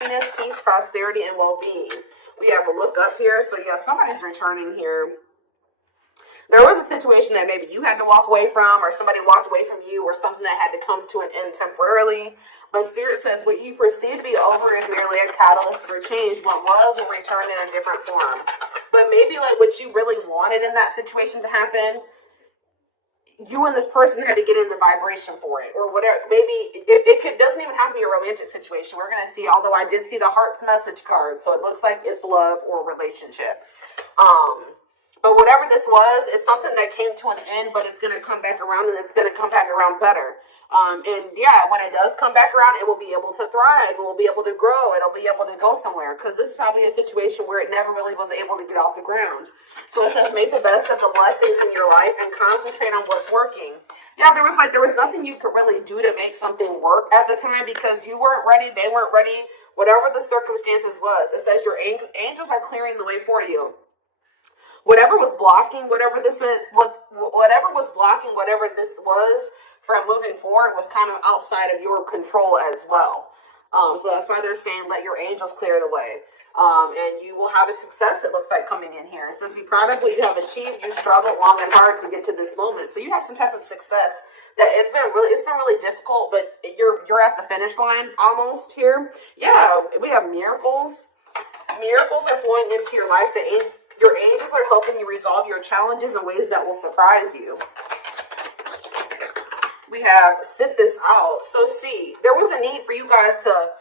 peace, prosperity, and well-being. We have a look up here. So yeah, somebody's returning here. There was a situation that maybe you had to walk away from, or somebody walked away from you, or something that had to come to an end temporarily. But Spirit says what you perceive to be over is merely a catalyst for change. What was will return in a different form. But maybe like what you really wanted in that situation to happen, you and this person had to get in the vibration for it, or whatever. Maybe doesn't even have to be a romantic situation. We're going to see, although I did see the heart's message card, so it looks like it's love or relationship. But whatever this was, it's something that came to an end, but it's going to come back around, and it's going to come back around better. And yeah, when it does come back around, it will be able to thrive. It will be able to grow. It'll be able to go somewhere, because this is probably a situation where it never really was able to get off the ground. So it says, make the best of the blessings in your life and concentrate on what's working. Yeah, there was nothing you could really do to make something work at the time, because you weren't ready. They weren't ready. Whatever the circumstances was, it says your angels are clearing the way for you. Whatever was blocking, whatever this was from moving forward was kind of outside of your control as well. So that's why they're saying, let your angels clear the way. And you will have a success, it looks like, coming in here. It says, be proud of what you have achieved. You struggled long and hard to get to this moment. So you have some type of success that it's been really difficult, but you're at the finish line almost here. Yeah, we have miracles. Miracles are flowing into your life. Your angels are helping you resolve your challenges in ways that will surprise you. We have sit this out. So see, there was a need for you guys to,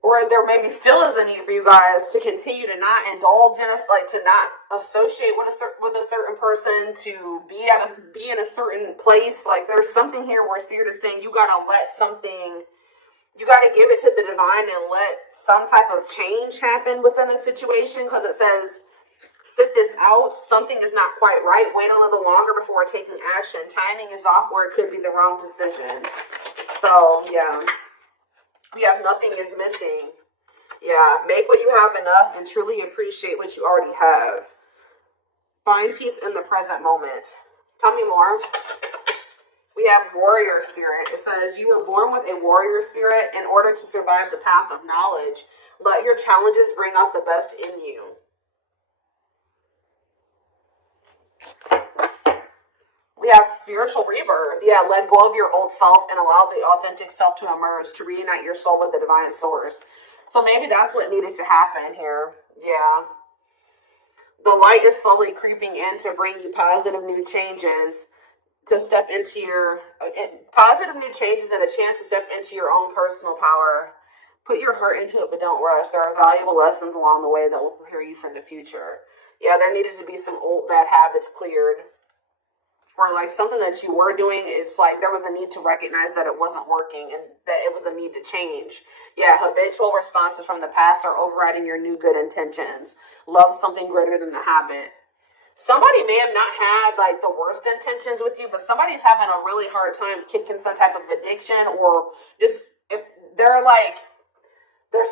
or there maybe still is a need for you guys to continue to not indulge in us, like to not associate with a certain person, to be in a certain place. Like there's something here where Spirit is saying you gotta give it to the divine and let some type of change happen within a situation, because it says, sit this out. Something is not quite right. Wait a little longer before taking action. Timing is off where it could be the wrong decision. So, yeah. We have nothing is missing. Yeah. Make what you have enough and truly appreciate what you already have. Find peace in the present moment. Tell me more. We have warrior spirit. It says, you were born with a warrior spirit in order to survive the path of knowledge. Let your challenges bring out the best in you. We have spiritual rebirth. Yeah, let go of your old self and allow the authentic self to emerge, to reunite your soul with the divine source. So maybe that's what needed to happen here. Yeah. The light is slowly creeping in to bring you positive new changes, to step into your positive new changes and a chance to step into your own personal power. Put your heart into it, but don't rush. There are valuable lessons along the way that will prepare you for the future. Yeah, there needed to be some old bad habits cleared. Or like something that you were doing is like there was a need to recognize that it wasn't working and that it was a need to change. Yeah, habitual responses from the past are overriding your new good intentions. Love something greater than the habit. Somebody may have not had like the worst intentions with you, but somebody's having a really hard time kicking some type of addiction, or just if they're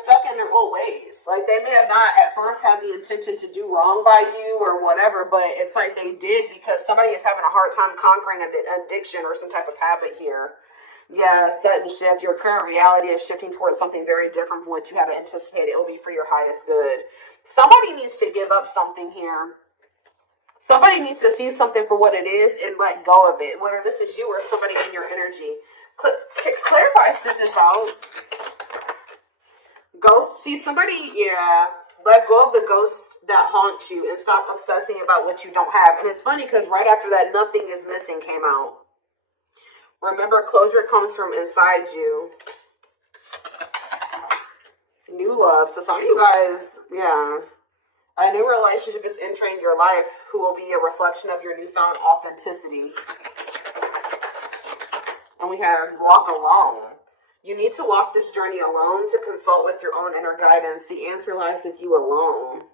stuck in their old ways. Like they may have not at first had the intention to do wrong by you or whatever, but it's like they did because somebody is having a hard time conquering an addiction or some type of habit here. Yeah, set and shift. Your current reality is shifting towards something very different from what you had anticipated. It will be for your highest good. Somebody needs to give up something here. Somebody needs to see something for what it is and let go of it, whether this is you or somebody in your energy. Clarify, sit this out. Ghost, see somebody, yeah, let go of the ghost that haunts you and stop obsessing about what you don't have. And it's funny because right after that, nothing is missing came out. Remember, closure comes from inside you. New love. So some of you guys, yeah, a new relationship is entering your life who will be a reflection of your newfound authenticity. And we have walk alone. You need to walk this journey alone to consult with your own inner guidance. The answer lies with you alone.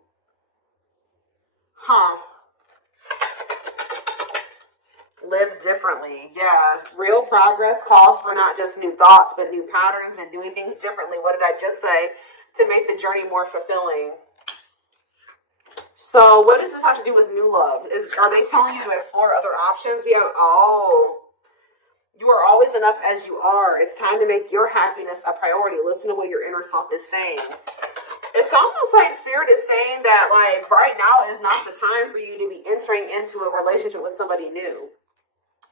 Live differently. Yeah. Real progress calls for not just new thoughts, but new patterns and doing things differently. What did I just say? To make the journey more fulfilling. So what does this have to do with new love? Are they telling you to explore other options? You are always always enough as you are. It's time to make your happiness a priority. Listen to what your inner self is saying. It's almost like Spirit is saying that, like, right now is not the time for you to be entering into a relationship with somebody new.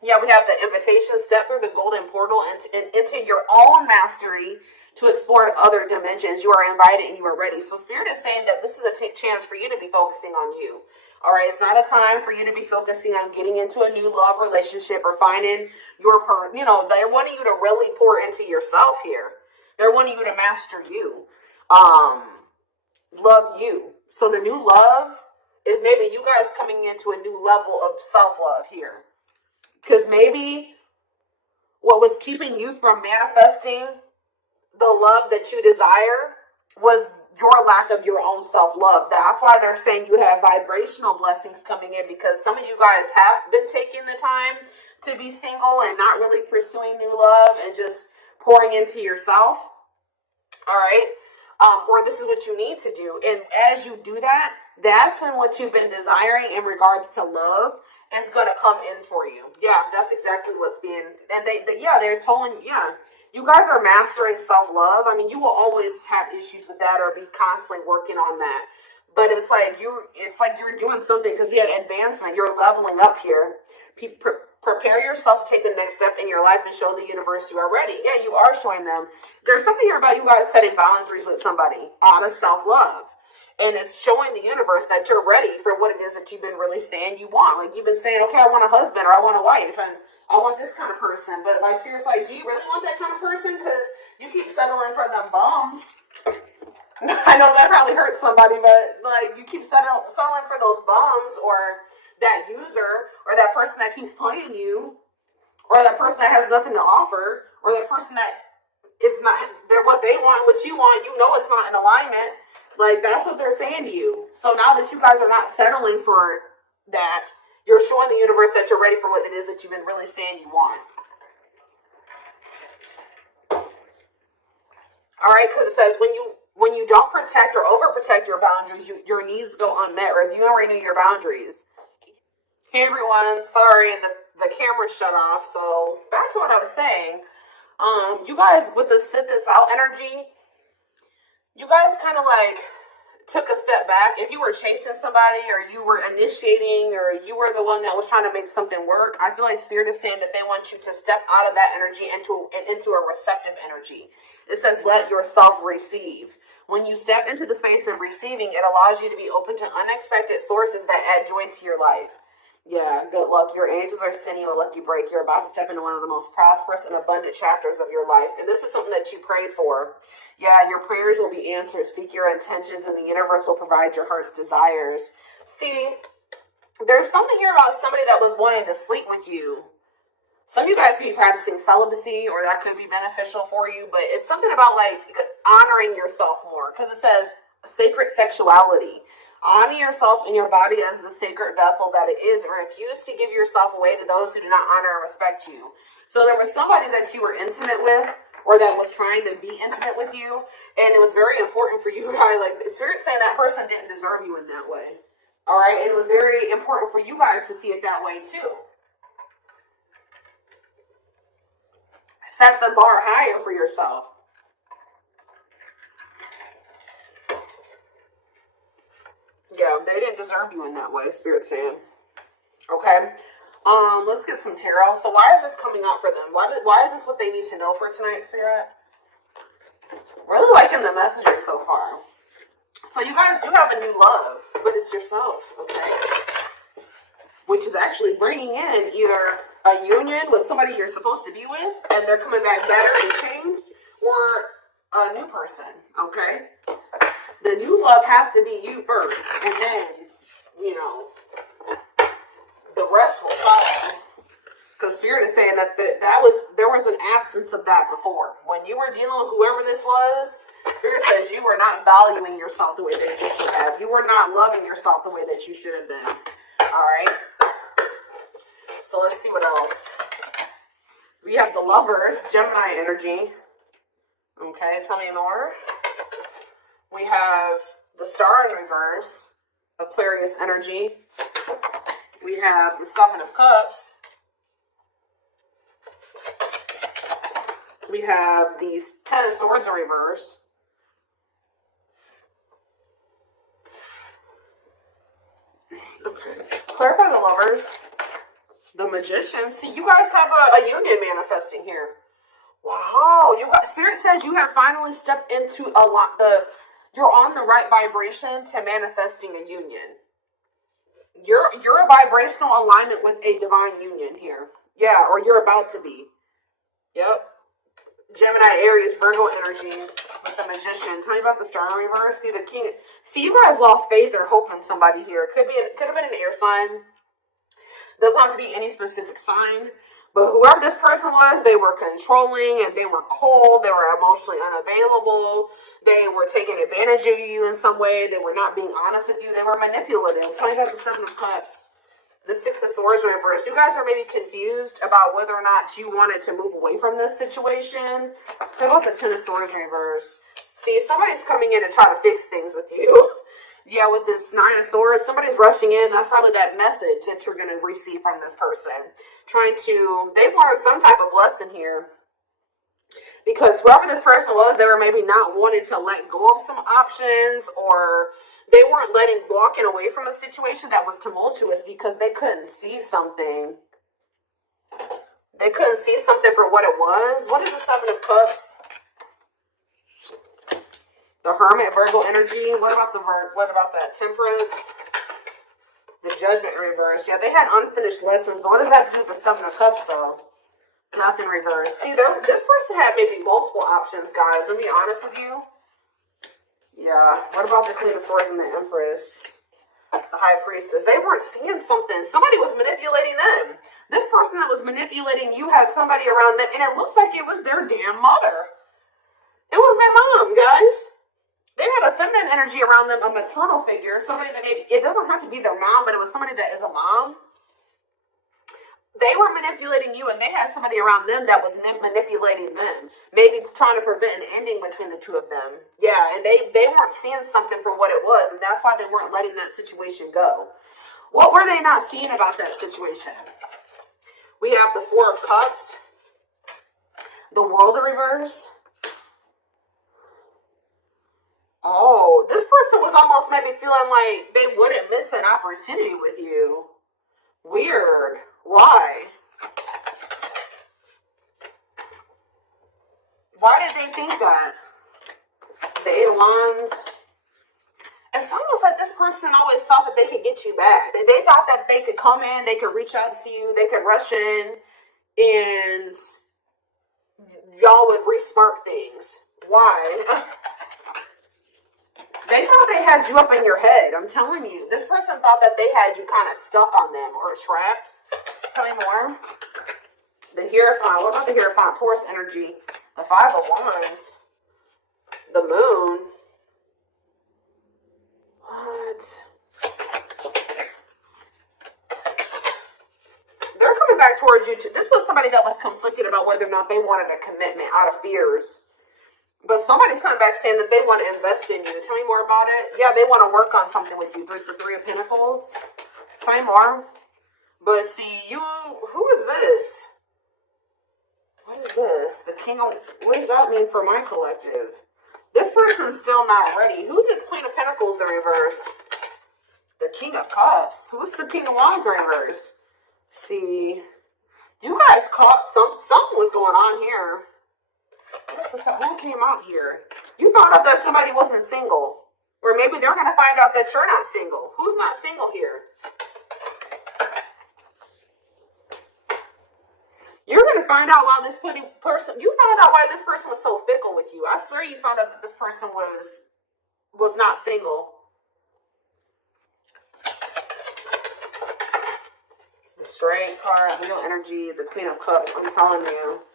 Yeah, we have the invitation, step through the golden portal and into your own mastery to explore other dimensions. You are invited and you are ready. So Spirit is saying that this is a chance for you to be focusing on you. All right, it's not a time for you to be focusing on getting into a new love relationship or finding your part. You know, they're wanting you to really pour into yourself here. They're wanting you to master you, love you. So the new love is maybe you guys coming into a new level of self-love here. Because maybe what was keeping you from manifesting the love that you desire was your lack of your own self-love. That's why they're saying you have vibrational blessings coming in, because some of you guys have been taking the time to be single and not really pursuing new love and just pouring into yourself. All right? Or this is what you need to do. And as you do that, that's when what you've been desiring in regards to love is going to come in for you. Yeah, that's exactly what's being, and they're telling, you guys are mastering self-love. I mean, you will always have issues with that or be constantly working on that. But it's like you're doing something because we had advancement. You're leveling up here. Prepare yourself to take the next step in your life and show the universe you are ready. Yeah, you are showing them. There's something here about you guys setting boundaries with somebody out of self-love. And it's showing the universe that you're ready for what it is that you've been really saying you want. Like, you've been saying, okay, I want a husband or I want a wife and I want this kind of person. But, like, seriously, like, do you really want that kind of person? Because you keep settling for them bums. I know that probably hurts somebody, but, like, you keep settling for those bums or that user or that person that keeps playing you or that person that has nothing to offer or that person that is not, they're what they want, what you want, you know it's not in alignment. Like, that's what they're saying to you. So now that you guys are not settling for that, you're showing the universe that you're ready for what it is that you've been really saying you want. All right, because it says when you don't protect or overprotect your boundaries, your needs go unmet. Review and renew your boundaries. Hey everyone, sorry the camera shut off. So back to what I was saying. You guys with the sit this out energy, you guys kind of like took a step back. If you were chasing somebody or you were initiating or you were the one that was trying to make something work, I feel like Spirit is saying that they want you to step out of that energy into a receptive energy. It says, let yourself receive. When you step into the space of receiving, it allows you to be open to unexpected sources that add joy to your life. Yeah, good luck. Your angels are sending you a lucky break. You're about to step into one of the most prosperous and abundant chapters of your life. And this is something that you prayed for. Yeah, your prayers will be answered. Speak your intentions and the universe will provide your heart's desires. See, there's something here about somebody that was wanting to sleep with you. Some of you guys could be practicing celibacy or that could be beneficial for you. But it's something about like honoring yourself more. Because it says sacred sexuality. Honor yourself and your body as the sacred vessel that it is, and refuse to give yourself away to those who do not honor and respect you. So there was somebody that you were intimate with, or that was trying to be intimate with you, and it was very important for you guys. Like, the Spirit saying that person didn't deserve you in that way. All right, and it was very important for you guys to see it that way too. Set the bar higher for yourself. Yeah, they didn't deserve you in that way, Spirit saying. Okay. Let's get some tarot. So why is this coming out for them? Why is this what they need to know for tonight, Spirit? Really liking the messages so far. So you guys do have a new love, but it's yourself, okay? Which is actually bringing in either a union with somebody you're supposed to be with, and they're coming back better and changed, or a new person, okay? The new love has to be you first, and then, you know, the rest will follow. Because Spirit is saying that there was an absence of that before. When you were dealing with whoever this was, Spirit says you were not valuing yourself the way that you should have. You were not loving yourself the way that you should have been. All right? So let's see what else. We have the Lovers, Gemini energy. Okay, tell me more. We have the Star in reverse, Aquarius energy. We have the Seven of Cups. We have these Ten of Swords in reverse. Okay. Clarify the Lovers. The Magician. See, you guys have a union manifesting here. Wow. Spirit says you have finally stepped into you're on the right vibration to manifesting a union. You're a vibrational alignment with a divine union here. Yeah, or you're about to be. Yep. Gemini, Aries, Virgo energy with the Magician. Tell me about the Star in reverse. See the King. See, you guys lost faith or hope in somebody here. Could have been an air sign. Doesn't have to be any specific sign. But whoever this person was, they were controlling and they were cold. They were emotionally unavailable. They were taking advantage of you in some way. They were not being honest with you. They were manipulative. Tell me about the Seven of Cups. The Six of Swords reverse. You guys are maybe confused about whether or not you wanted to move away from this situation. What about the Ten of Swords reverse? See, somebody's coming in to try to fix things with you. Yeah, with this Nine of Swords, somebody's rushing in. That's probably that message that you're going to receive from this person. They've learned some type of lesson here. Because whoever this person was, they were maybe not wanting to let go of some options, or they weren't walking away from a situation that was tumultuous because they couldn't see something. They couldn't see something for what it was. What is the Seven of Cups? The Hermit, Virgo energy. What about that Temperance? The Judgment in reverse. Yeah, they had unfinished lessons, but what does that have to do with the Seven of Cups, though? Nothing reverse. See, this person had maybe multiple options, guys. Let me be honest with you. Yeah. What about the Queen of Swords and the Empress? The High Priestess. They weren't seeing something. Somebody was manipulating them. This person that was manipulating you has somebody around them, and it looks like it was their damn mother. It was their mom, guys. They had a feminine energy around them, a maternal figure, somebody that it doesn't have to be their mom, but it was somebody that is a mom. They were manipulating you, and they had somebody around them that was manipulating them. Maybe trying to prevent an ending between the two of them. Yeah, and they weren't seeing something for what it was, and that's why they weren't letting that situation go. What were they not seeing about that situation? We have the Four of Cups. The World in reverse. Oh, this person was almost maybe feeling like they wouldn't miss an opportunity with you. Weird. Why? Why did they think that? The Eight of Wands. It's almost like this person always thought that they could get you back. They thought that they could come in, they could reach out to you, they could rush in, and y'all would re-spark things. Why? They thought they had you up in your head. I'm telling you. This person thought that they had you kind of stuck on them or trapped. Tell me more. The Hierophant. What about the Hierophant? Taurus energy. The Five of Wands. The Moon. What? They're coming back towards you too. This was somebody that was conflicted about whether or not they wanted a commitment out of fears. But somebody's coming back saying that they want to invest in you. Tell me more about it. Yeah, they want to work on something with you. Three of Pentacles. Tell me more. But see, who is this? What is this? The King of... What does that mean for my collective? This person's still not ready. Who's this Queen of Pentacles in reverse? The King of Cups. Who's the King of Wands in reverse? See, you guys caught something was going on here. Who came out here? You found out that somebody wasn't single. Or maybe they're going to find out that you're not single. Who's not single here? You're going to find out why this person... You found out why this person was so fickle with you. I swear you found out that this person was not single. The Strength card, Wheel energy, the Queen of Cups. I'm telling you.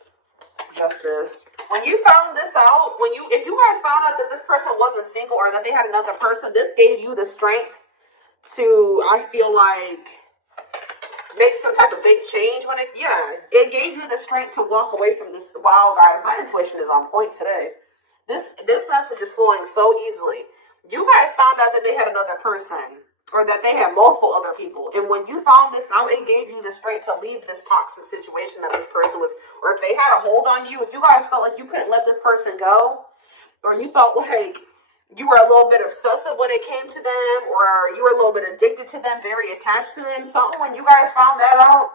Justice. When you found this out, if you guys found out that this person wasn't single or that they had another person, this gave you the strength to, I feel like, make some type of big change it gave you the strength to walk away from this. Wow, guys, my intuition is on point today. This message is flowing so easily. You guys found out that they had another person. or that they have multiple other people. And when you found this out, it gave you the strength to leave this toxic situation that this person was, or if they had a hold on you, if you guys felt like you couldn't let this person go, or you felt like you were a little bit obsessive when it came to them, or you were a little bit addicted to them, very attached to them, something, when you guys found that out,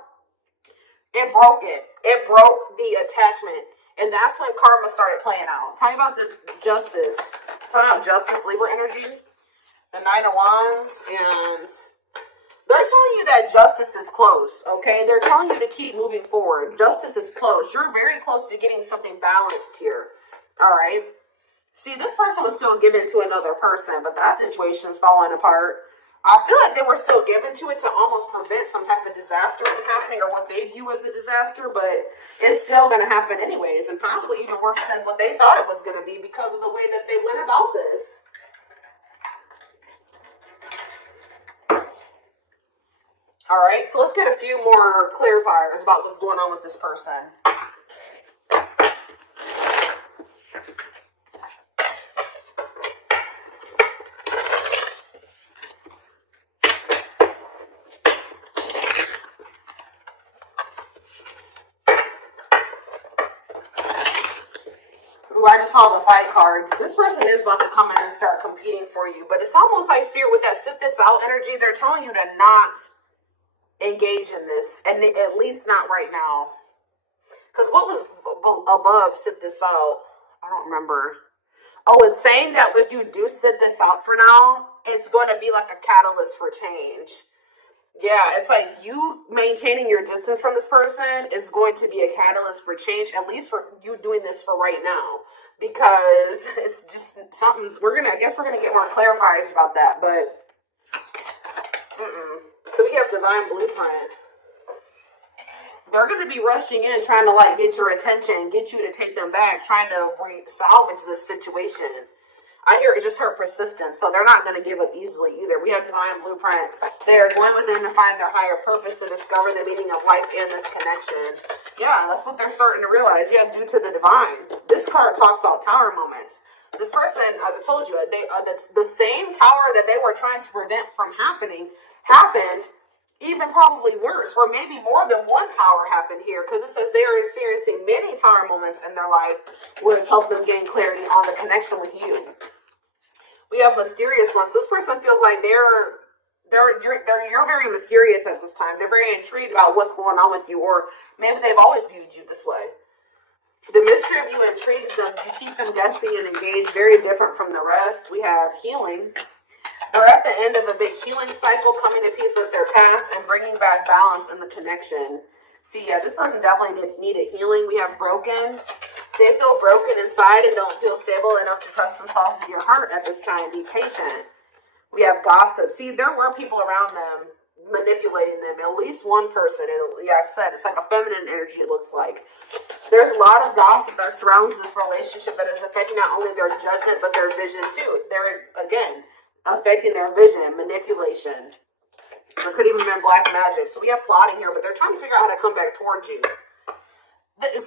it broke it. It broke the attachment. And that's when karma started playing out. Tell me about the justice. Tell me about justice, Libra energy. The Nine of Wands, and they're telling you that justice is close, okay? They're telling you to keep moving forward. Justice is close. You're very close to getting something balanced here, all right? See, this person was still given to another person, but that situation's falling apart. I feel like they were still given to it to almost prevent some type of disaster from happening, or what they view as a disaster, but it's still going to happen anyways, and possibly even worse than what they thought it was going to be because of the way that they went about this. All right, so let's get a few more clarifiers about what's going on with this person. Ooh, I just saw the fight cards. This person is about to come in and start competing for you, but it's almost like Spirit with that sit this out energy, they're telling you to not engage in this, and at least not right now. Because what was above sit this out? I don't remember. Oh, it's saying that if you do sit this out for now, it's going to be like a catalyst for change. Yeah, it's like you maintaining your distance from this person is going to be a catalyst for change, at least for you doing this for right now. Because it's just something, I guess we're gonna get more clarifiers about that, but So we have Divine Blueprint. They're going to be rushing in, trying to like get your attention, get you to take them back, trying to salvage this situation. I just heard persistence, so they're not going to give up easily either. We have Divine Blueprint. They're going within to find their higher purpose, to discover the meaning of life in this connection. Yeah, that's what they're starting to realize. Yeah, due to the divine. This card talks about tower moments. This person, as I told you, the same tower that they were trying to prevent from happening happened, even probably worse, or maybe more than one tower happened here, because it says they are experiencing many tower moments in their life, which helps them gain clarity on the connection with you. We have mysterious ones. This person feels like you're very mysterious at this time. They're very intrigued about what's going on with you, or maybe they've always viewed you this way. The mystery of you intrigues them. You keep them guessing and engaged, very different from the rest. We have healing. They're at the end of a big healing cycle, coming to peace with their past and bringing back balance in the connection. See, yeah, this person definitely needed healing. We have broken. They feel broken inside and don't feel stable enough to trust themselves with your heart at this time. Be patient. We have gossip. See, there were people around them manipulating them. At least one person. And yeah, I've said, it's like a feminine energy, it looks like. There's a lot of gossip that surrounds this relationship that is affecting not only their judgment, but their vision too. They're, again, affecting their vision, manipulation. There could even be black magic. So we have plotting here, but they're trying to figure out how to come back towards you.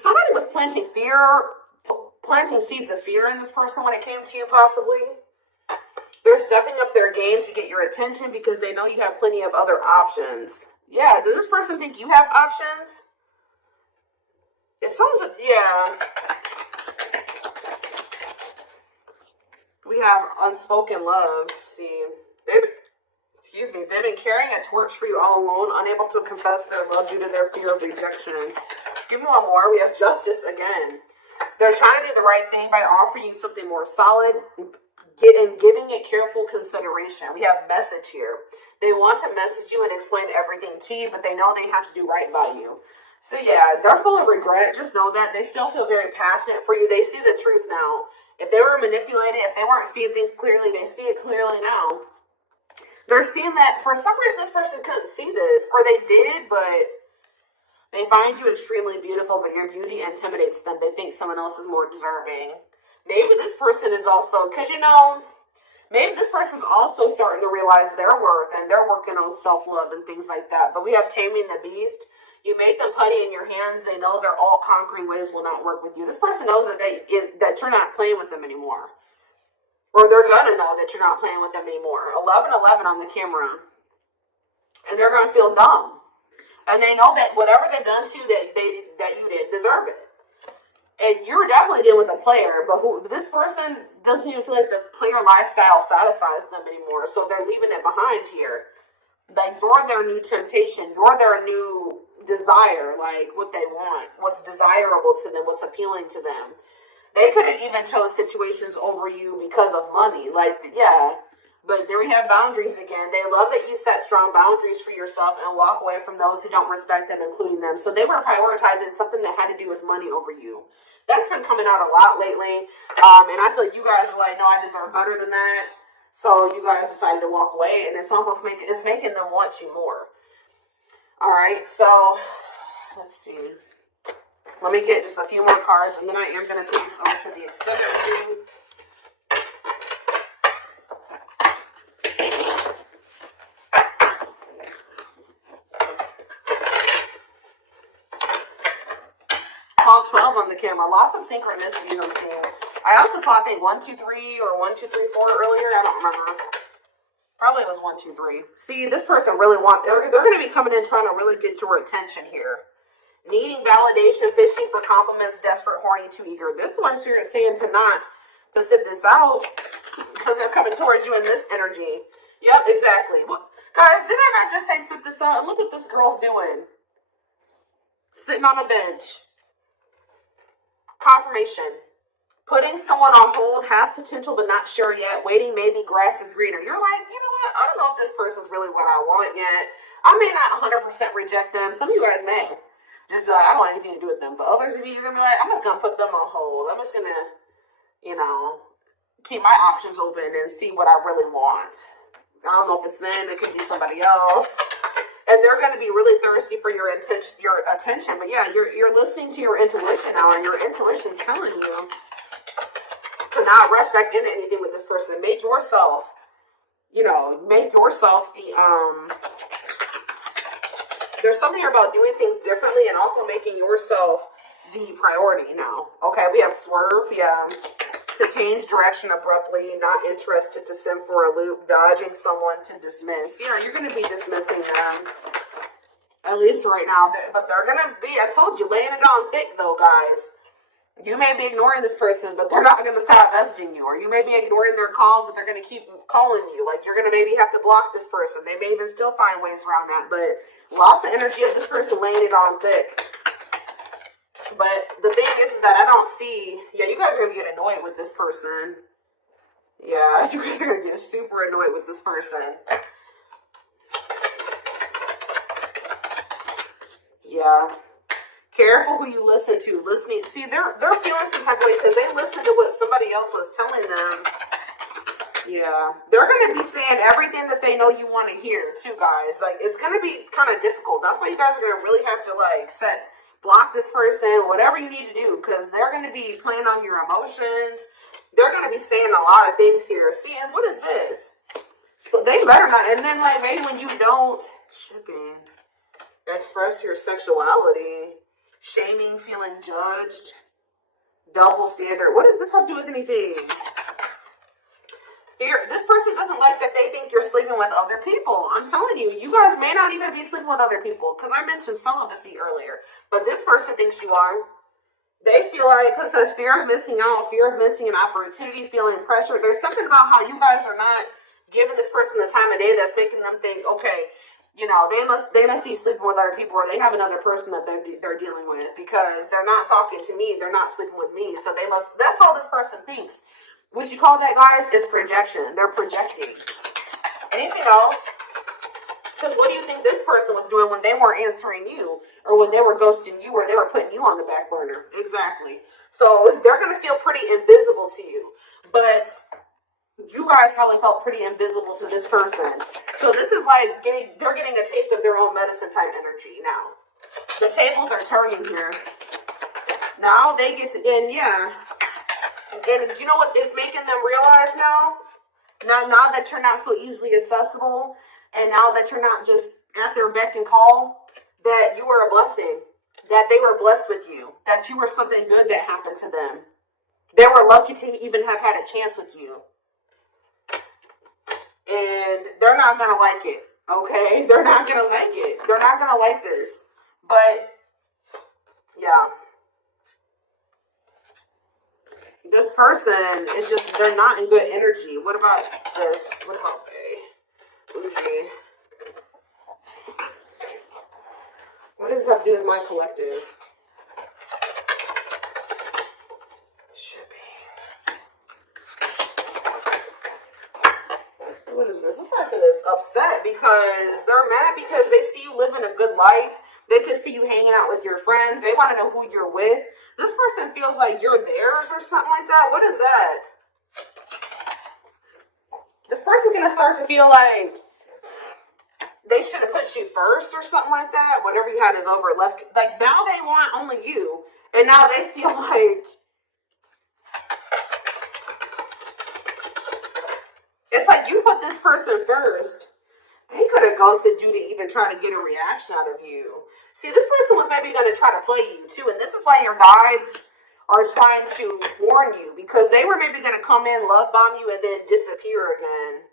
Somebody was planting seeds of fear in this person when it came to you, possibly. They're stepping up their game to get your attention because they know you have plenty of other options. Yeah, does this person think you have options? It sounds like, yeah. We have unspoken love. See, they've been carrying a torch for you all alone, unable to confess their love due to their fear of rejection. Give me one more. We have justice again. They're trying to do the right thing by offering you something more solid and giving it careful consideration. We have message here. They want to message you and explain everything to you, but they know they have to do right by you. So yeah, they're full of regret. Just know that they still feel very passionate for you. They see the truth now. If they were manipulated, if they weren't seeing things clearly, they see it clearly now. They're seeing that for some reason this person couldn't see this, or they did, but they find you extremely beautiful, but your beauty intimidates them. They think someone else is more deserving. Maybe this person is also, because maybe this person's also starting to realize their worth, and they're working on self-love and things like that. But we have taming the beast. You make them putty in your hands. They know their all-conquering ways will not work with you. This person knows that you're not playing with them anymore. Or they're gonna know that you're not playing with them anymore. 1111 on the camera. And they're gonna feel dumb. And they know that whatever they've done to you, that you didn't deserve it. And you're definitely dealing with a player, but this person doesn't even feel like the player lifestyle satisfies them anymore, so they're leaving it behind here. Like, you're their new temptation, you're their new desire, like what they want, what's desirable to them, what's appealing to them. They could have even chose situations over you because of money, like, yeah. But there we have boundaries again. They love that you set strong boundaries for yourself and walk away from those who don't respect them, including them. So they were prioritizing something that had to do with money over you. That's been coming out a lot lately. And I feel like you guys are like, no, I deserve better than that. So you guys decided to walk away, and it's almost making them want you more. All right, so let's see. Let me get just a few more cards, and then I am going to take this over to the extended reading. 12 on the camera. Lots of synchronicities I'm seeing. I also saw, I think, 1, 2, 3 or 1, 2, 3, 4 earlier. I don't remember. Probably it was 1, 2, 3. See, this person really they're going to be coming in trying to really get your attention here. Needing validation, fishing for compliments, desperate, horny, too eager. This is why Spirit's saying to sit this out, because they're coming towards you in this energy. Yep, exactly. Well, guys, did I not just say sit this out? And look what this girl's doing. Sitting on a bench. Confirmation. Putting someone on hold, has potential but not sure yet. Waiting, maybe grass is greener. You're like, you know what? I don't know if this person's really what I want yet. I may not 100% reject them. Some of you guys may. Just be like, I don't want anything to do with them. But others of you, you're going to be like, I'm just going to put them on hold. I'm just going to, keep my options open and see what I really want. I don't know if it's them. It could be somebody else. And they're going to be really thirsty for your attention. But yeah, you're listening to your intuition now, and your intuition's telling you to not rush back into anything with this person. Make yourself the there's something about doing things differently and also making yourself the priority now. Okay, we have swerve, yeah. To change direction abruptly, not interested, to send for a loop, dodging someone, to dismiss. Yeah, you're going to be dismissing them. At least right now. But they're going to be, I told you, laying it on thick though, guys. You may be ignoring this person, but they're not going to stop messaging you. Or you may be ignoring their calls, but they're going to keep calling you. Like, you're going to maybe have to block this person. They may even still find ways around that. But lots of energy of this person laying it on thick. But the thing is that I don't see, you guys are going to get annoyed with this person. Yeah, you guys are going to get super annoyed with this person. Yeah. Careful who you listen to. See, they're feeling some type of way because they listened to what somebody else was telling them. Yeah. They're going to be saying everything that they know you want to hear, too, guys. Like, it's going to be kind of difficult. That's why you guys are going to really have to, block this person, whatever you need to do, because they're going to be playing on your emotions. They're going to be saying a lot of things here. See, and what is this? So they better not. And then, maybe when you don't express your sexuality, shaming, feeling judged, double standard. What does this have to do with anything? This person doesn't like that they think you're sleeping with other people. I'm telling you, you guys may not even be sleeping with other people, because I mentioned celibacy earlier. But this person thinks you are. They feel like, because of fear of missing out, fear of missing an opportunity, feeling pressure. There's something about how you guys are not giving this person the time of day that's making them think, okay, they must be sleeping with other people, or they have another person that they're dealing with, because they're not talking to me, they're not sleeping with me. So that's how this person thinks. What you call that, guys, is projection. They're projecting. Anything else? Because what do you think this person was doing when they weren't answering you, or when they were ghosting you, or they were putting you on the back burner? Exactly. So they're going to feel pretty invisible to you. But you guys probably felt pretty invisible to this person. So this is like they're getting a taste of their own medicine type energy now. The tables are turning here. Now they get to, and you know what is making them realize now? Now that you're not so easily accessible, and now that you're not just at their beck and call, that you were a blessing, that they were blessed with you, that you were something good that happened to them. They were lucky to even have had a chance with you. and they're not gonna like it. Okay, they're not gonna like it. They're not gonna like this. But yeah, this person is just, they're not in good energy. What about this? What about Uji? What does that have to do with my collective? What is this? This person is upset because they're mad because they see you living a good life. They can see you hanging out with your friends. They want to know who you're with. This person feels like you're theirs or something like that. What is that? This person's going to start to feel like they should have put you first or something like that. Whatever you had is over. Left. Like, now they want only you. And now they feel like it's like you put this person first. They could have ghosted you to even try to get a reaction out of you. See, this person was maybe going to try to play you too. And this is why your guides are trying to warn you. Because they were maybe going to come in, love bomb you, and then disappear again.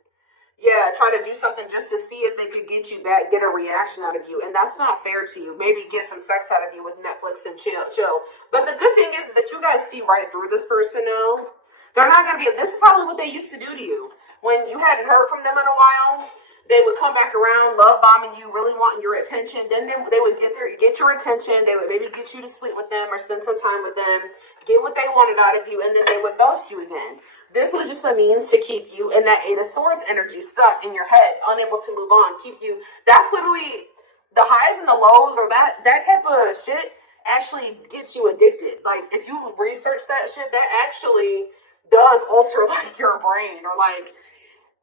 Yeah, try to do something just to see if they could get you back, get a reaction out of you. And that's not fair to you. Maybe get some sex out of you with Netflix and chill. But the good thing is that you guys see right through this person now. They're not going to be, this is probably what they used to do to you. When you hadn't heard from them in a while, they would come back around, love bombing you, really wanting your attention. Then they would get your attention. They would maybe get you to sleep with them or spend some time with them, get what they wanted out of you, and then they would ghost you again. This was just a means to keep you in that Eight of Swords energy, stuck in your head, unable to move on, keep you. That's literally the highs and the lows, or that type of shit actually gets you addicted. Like, if you research that shit, that actually does alter like your brain, or like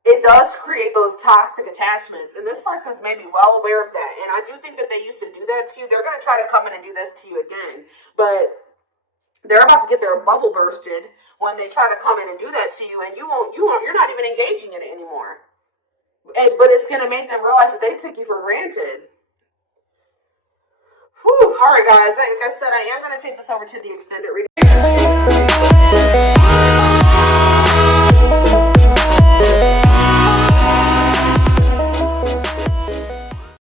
it does create those toxic attachments. And this person's maybe well aware of that. And I do think that they used to do that to you. They're going to try to come in and do this to you again. But they're about to get their bubble bursted when they try to come in and do that to you. And you're not even engaging in it anymore. But it's going to make them realize that they took you for granted. Whew. All right, guys. Like I said, I am going to take this over to the extended reading.